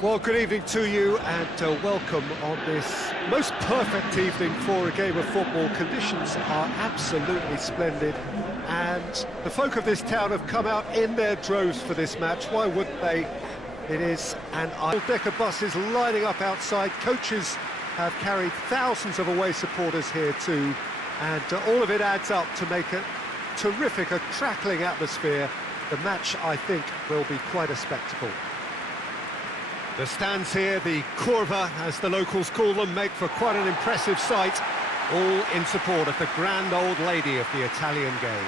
Well, good evening to you and welcome on this most perfect evening for a game of football. Conditions are absolutely splendid and the folk of this town have come out in their droves for this match. Why wouldn't they? It is an ideal deck of buses lining up outside. Coaches have carried thousands of away supporters here too, and all of it adds up to make a terrific, a crackling atmosphere. The match, I think, will be quite a spectacle. The stands here, the curva, as the locals call them, make for quite an impressive sight, all in support of the grand old lady of the Italian game.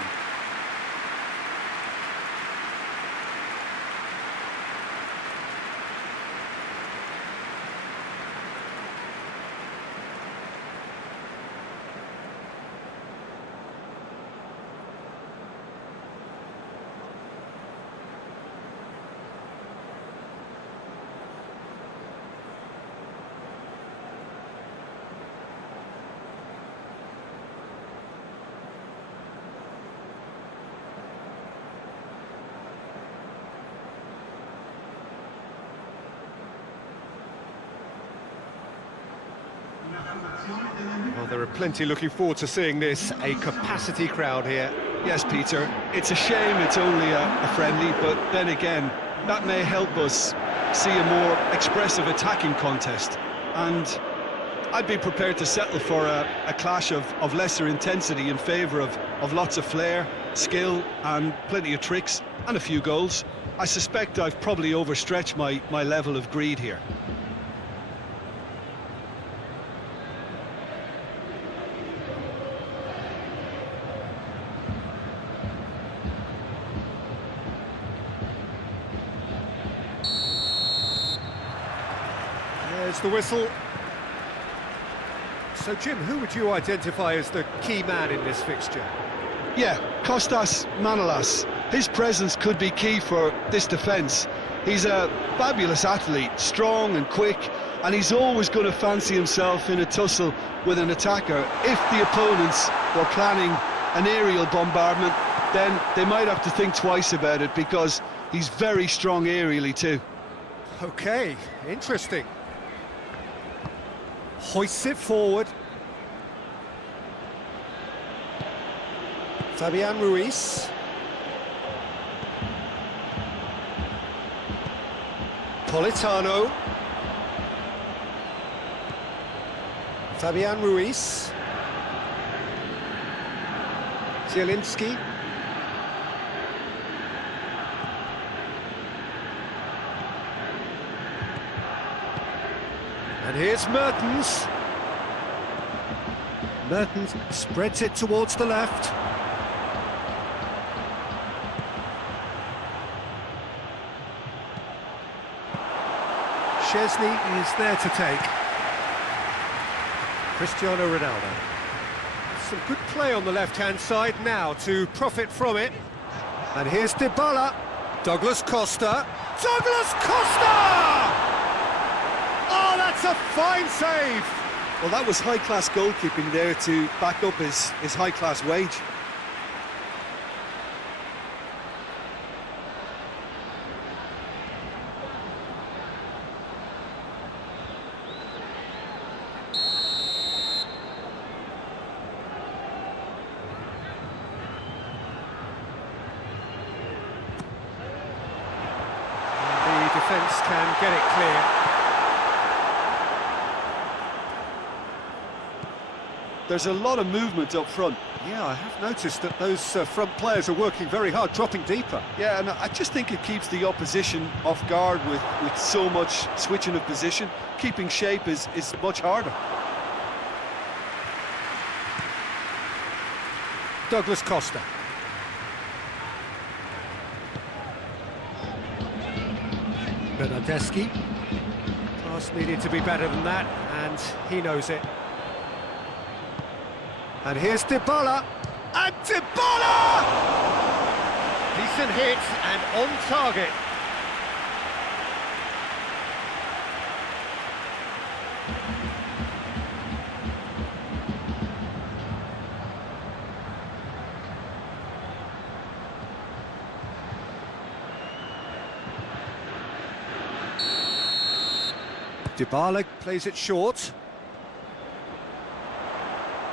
Well, there are plenty looking forward to seeing this, a capacity crowd here. Yes, Peter, it's a shame it's only a friendly, but then again, that may help us see a more expressive attacking contest. And I'd be prepared to settle for a clash of lesser intensity in favour of lots of flair, skill and plenty of tricks and a few goals. I suspect I've probably overstretched my level of greed here. There's the whistle. So, Jim, who would you identify as the key man in this fixture? Yeah, Kostas Manolas. His presence could be key for this defence. He's a fabulous athlete, strong and quick, and he's always going to fancy himself in a tussle with an attacker. If the opponents were planning an aerial bombardment, then they might have to think twice about it, because he's very strong aerially too. OK, interesting. Hoists it forward. Fabian Ruiz. Politano. Fabian Ruiz. Zielinski. And here's Mertens. Mertens spreads it towards the left. Szczesny is there to take. Cristiano Ronaldo. Some good play on the left-hand side now to profit from it. And here's Dybala. Douglas Costa. Douglas Costa! Oh, that's a fine save! Well, that was high-class goalkeeping there to back up his high-class wage. The defence can get it clear. There's a lot of movement up front. Yeah, I have noticed that those front players are working very hard, dropping deeper. Yeah, and I just think it keeps the opposition off guard with so much switching of position. Keeping shape is much harder. Douglas Costa. Bernardeschi. Pass needed to be better than that, and he knows it. And here's Dybala, and Dybala! Decent hit and on target. Dybala plays it short.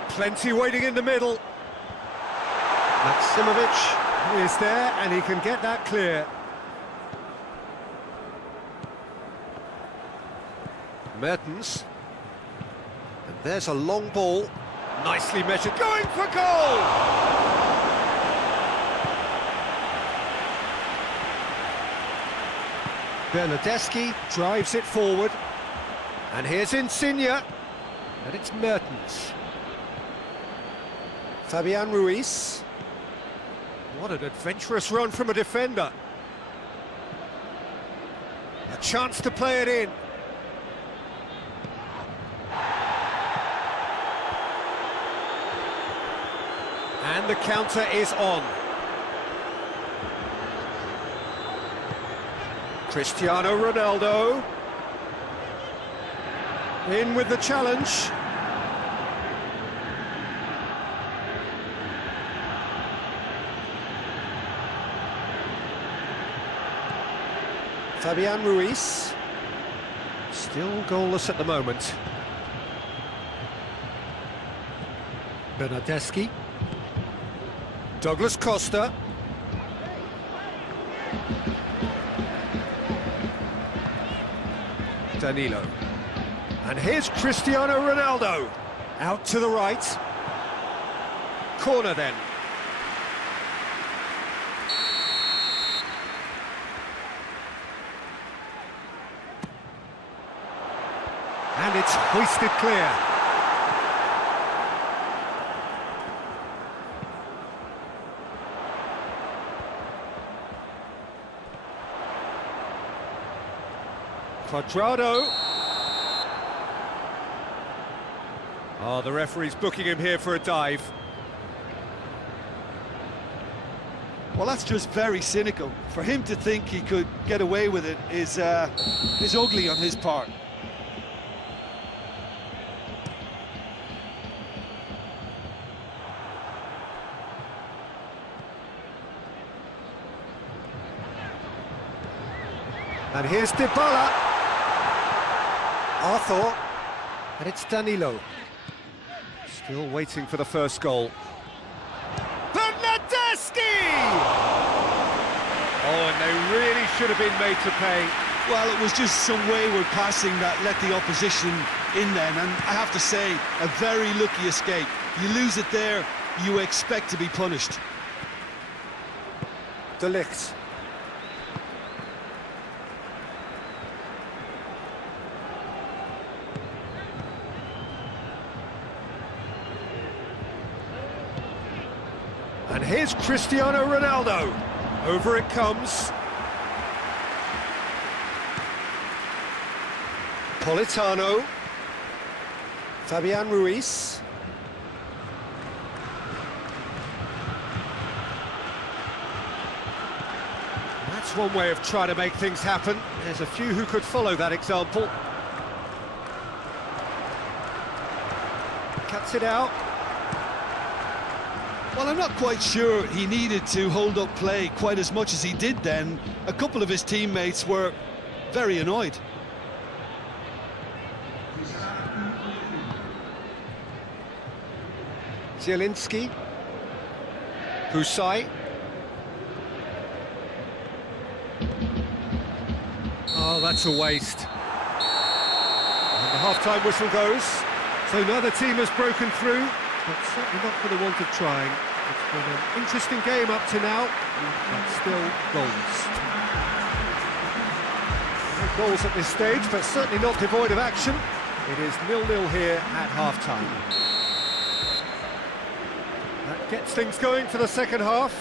Plenty waiting in the middle. Maximovic is there, and he can get that clear. Mertens. And there's a long ball. Nicely measured, going for goal! Bernardeschi drives it forward. And here's Insigne. And it's Mertens. Fabian Ruiz. What an adventurous run from a defender. A chance to play it in. And the counter is on. Cristiano Ronaldo. In with the challenge. Fabian Ruiz. Still goalless at the moment. Bernardeschi. Douglas Costa. Danilo. And here's Cristiano Ronaldo. Out to the right. Corner then. And it's hoisted clear. Quadrado. Oh, the referee's booking him here for a dive. Well, that's just very cynical. For him to think he could get away with it is ugly on his part. And here's Dybala. Arthur. And it's Danilo. Still waiting for the first goal. Bernardeschi! Oh, and they really should have been made to pay. Well, it was just some wayward passing that let the opposition in then, and I have to say, a very lucky escape. You lose it there, you expect to be punished. De Ligt. And here's Cristiano Ronaldo. Over it comes. Politano. Fabian Ruiz. That's one way of trying to make things happen. There's a few who could follow that example. Cuts it out. Well, I'm not quite sure he needed to hold up play quite as much as he did then. A couple of his teammates were very annoyed. Zielinski. Husai. Oh, that's a waste. And the half-time whistle goes. So neither team has broken through, but certainly not for the want of trying. It's been an interesting game up to now, but still goals. No goals at this stage, but certainly not devoid of action. It is 0-0 here at half-time. That gets things going for the second half.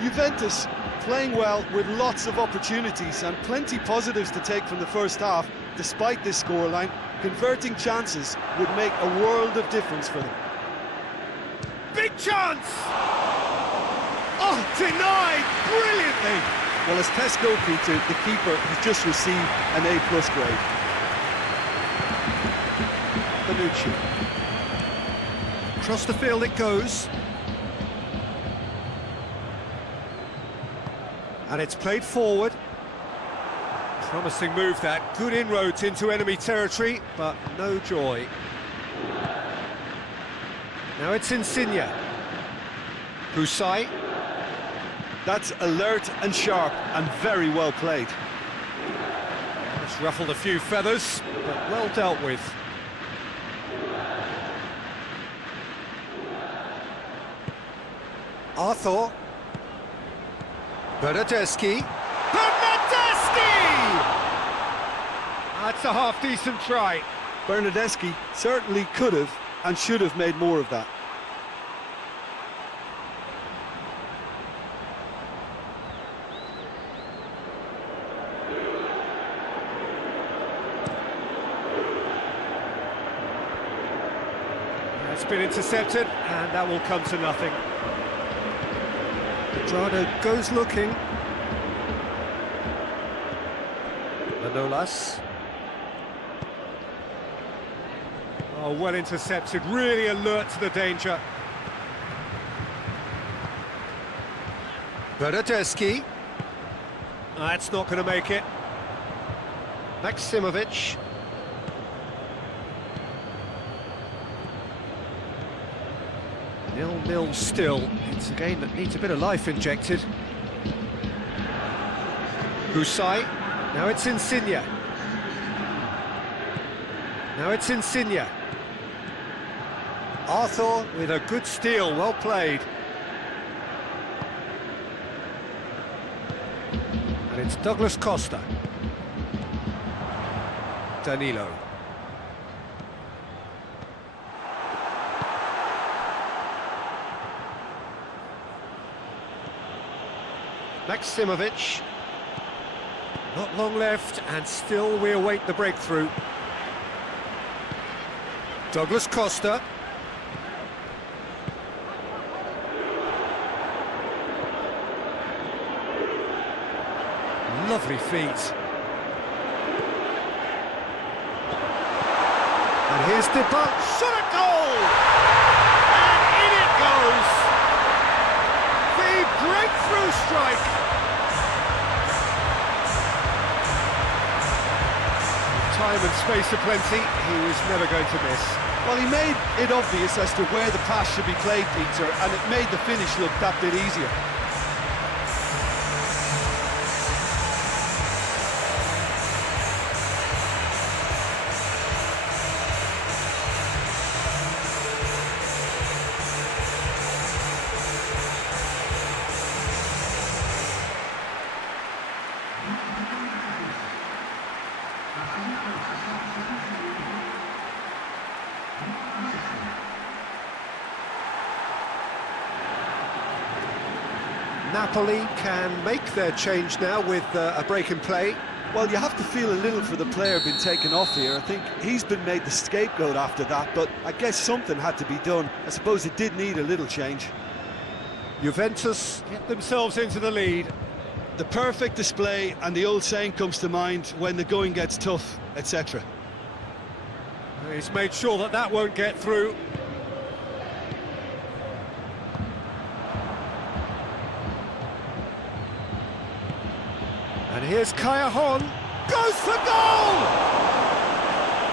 Juventus playing well with lots of opportunities and plenty positives to take from the first half. Despite this scoreline, converting chances would make a world of difference for them. Big chance! Oh, denied brilliantly! Well, as tests go, Peter, the keeper has just received an A+ grade. Bonucci. Across the field it goes. And it's played forward. Promising move that, good inroads into enemy territory, but no joy. Now it's Insigne. Husai. That's alert and sharp and very well played. It's ruffled a few feathers, but well dealt with. Arthur. Bernardeschi. That's a half-decent try. Bernardeschi certainly could have and should have made more of that. It's been intercepted, and that will come to nothing. Quadrado goes looking. Manolas. Oh, well intercepted, really alert to the danger. Bernardeschi. That's not going to make it. Maximovic. Nil-nil still. It's a game that needs a bit of life injected. Husai. Now it's Insigne. Now it's Insigne. Arthur with a good steal, well played. And it's Douglas Costa. Danilo. Maximovic. Not long left, and still we await the breakthrough. Douglas Costa. Lovely feet. And here's Dybala. Shot a goal! And in it goes! The breakthrough strike! With time and space aplenty, he was never going to miss. Well, he made it obvious as to where the pass should be played, Peter, and it made the finish look that bit easier. Napoli can make their change now with a break in play. Well, you have to feel a little for the player being taken off here. I think he's been made the scapegoat after that, but I guess something had to be done. I suppose it did need a little change. Juventus get themselves into the lead. The perfect display, and the old saying comes to mind, when the going gets tough, etc. He's made sure that that won't get through. And here's Callejon, goes for goal!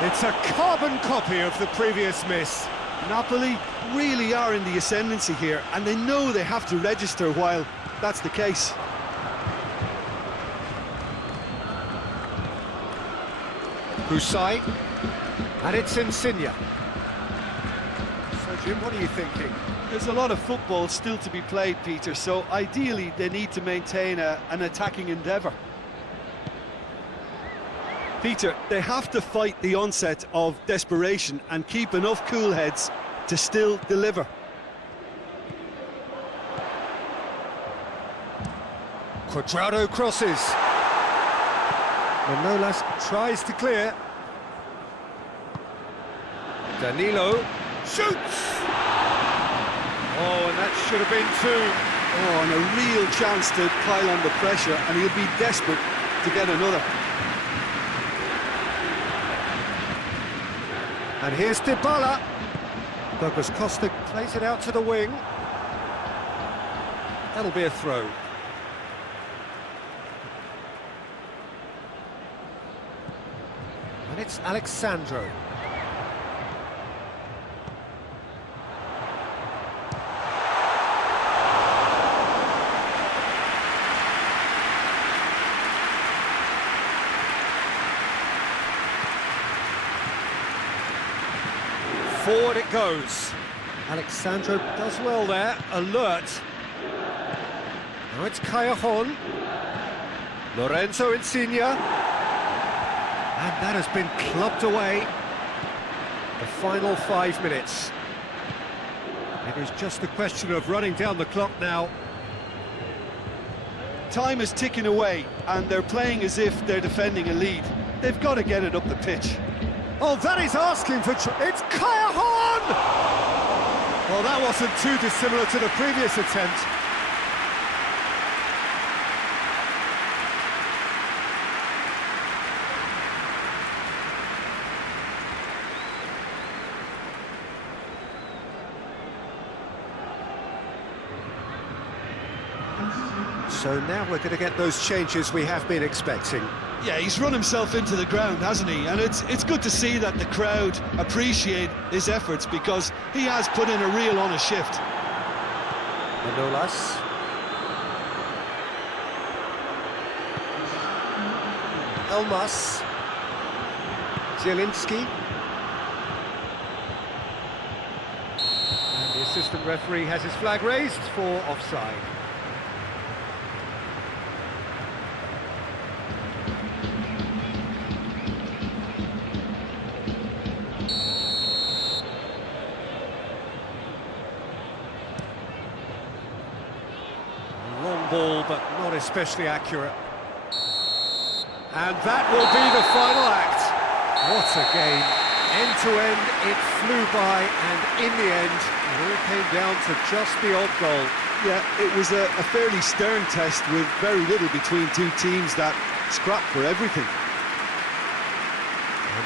It's a carbon copy of the previous miss. Napoli really are in the ascendancy here, and they know they have to register while that's the case. Husai, and it's Insigne. So Jim, what are you thinking? There's a lot of football still to be played, Peter, so ideally they need to maintain an attacking endeavour. Peter, they have to fight the onset of desperation and keep enough cool heads to still deliver. Quadrado crosses. Manolas tries to clear. Danilo shoots! Oh, and that should have been two. Oh, and a real chance to pile on the pressure, and he'll be desperate to get another. And here's Dybala. Douglas Costa plays it out to the wing. That'll be a throw. And it's Alexandro. Forward it goes. Alexandro does well there, alert. Now it's Callejon. Lorenzo Insigne. And that has been clubbed away. The final 5 minutes. It is just a question of running down the clock now. Time is ticking away, and they're playing as if they're defending a lead. They've got to get it up the pitch. Oh, that is asking for... It's Callejon! Well, that wasn't too dissimilar to the previous attempt. So now we're going to get those changes we have been expecting. Yeah, he's run himself into the ground, hasn't he? And it's good to see that the crowd appreciate his efforts, because he has put in a real honest shift. Manolas. Elmas. Zielinski. And the assistant referee has his flag raised for offside. Long ball, but not especially accurate. And that will be the final act. What a game. End to end, it flew by, and in the end, it all came down to just the odd goal. Yeah, it was a fairly stern test with very little between two teams that scrapped for everything.